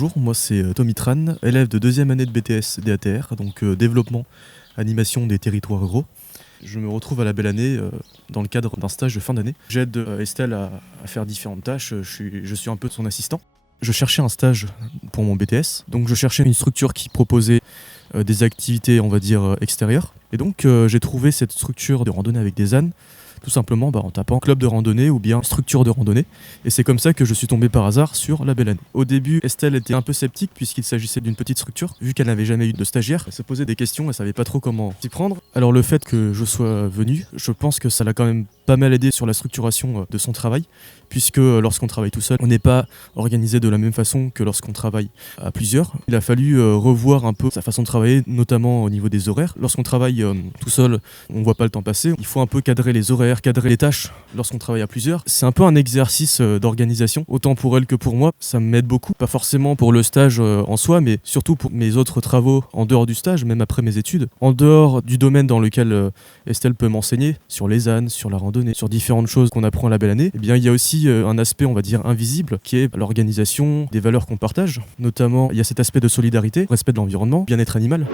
Bonjour, moi c'est Tommy Tran, élève de deuxième année de BTS DATR, donc développement, animation des territoires ruraux. Je me retrouve à la belle année dans le cadre d'un stage de fin d'année. J'aide Estelle à faire différentes tâches, je suis un peu son assistant. Je cherchais un stage pour mon BTS, donc je cherchais une structure qui proposait des activités, on va dire, extérieures. Et donc j'ai trouvé cette structure de randonnée avec des ânes, tout simplement en tapant club de randonnée ou bien structure de randonnée. Et c'est comme ça que je suis tombé par hasard sur la belle année. Au début, Estelle était un peu sceptique puisqu'il s'agissait d'une petite structure. Vu qu'elle n'avait jamais eu de stagiaire, elle se posait des questions, elle savait pas trop comment s'y prendre. Alors le fait que je sois venu, je pense que ça l'a quand même pas mal aidé sur la structuration de son travail, puisque lorsqu'on travaille tout seul, on n'est pas organisé de la même façon que lorsqu'on travaille à plusieurs. Il a fallu revoir un peu sa façon de travailler, notamment au niveau des horaires. Lorsqu'on travaille tout seul, on voit pas le temps passer. Il faut un peu cadrer les horaires, cadrer les tâches lorsqu'on travaille à plusieurs. C'est un peu un exercice d'organisation, autant pour elle que pour moi. Ça m'aide beaucoup, pas forcément pour le stage en soi, mais surtout pour mes autres travaux en dehors du stage, même après mes études. En dehors du domaine dans lequel Estelle peut m'enseigner, sur les ânes, sur la randonnée, sur différentes choses qu'on apprend à la belle année, eh bien, il y a aussi un aspect, on va dire, invisible, qui est l'organisation des valeurs qu'on partage. Notamment, il y a cet aspect de solidarité, respect de l'environnement, bien-être animal.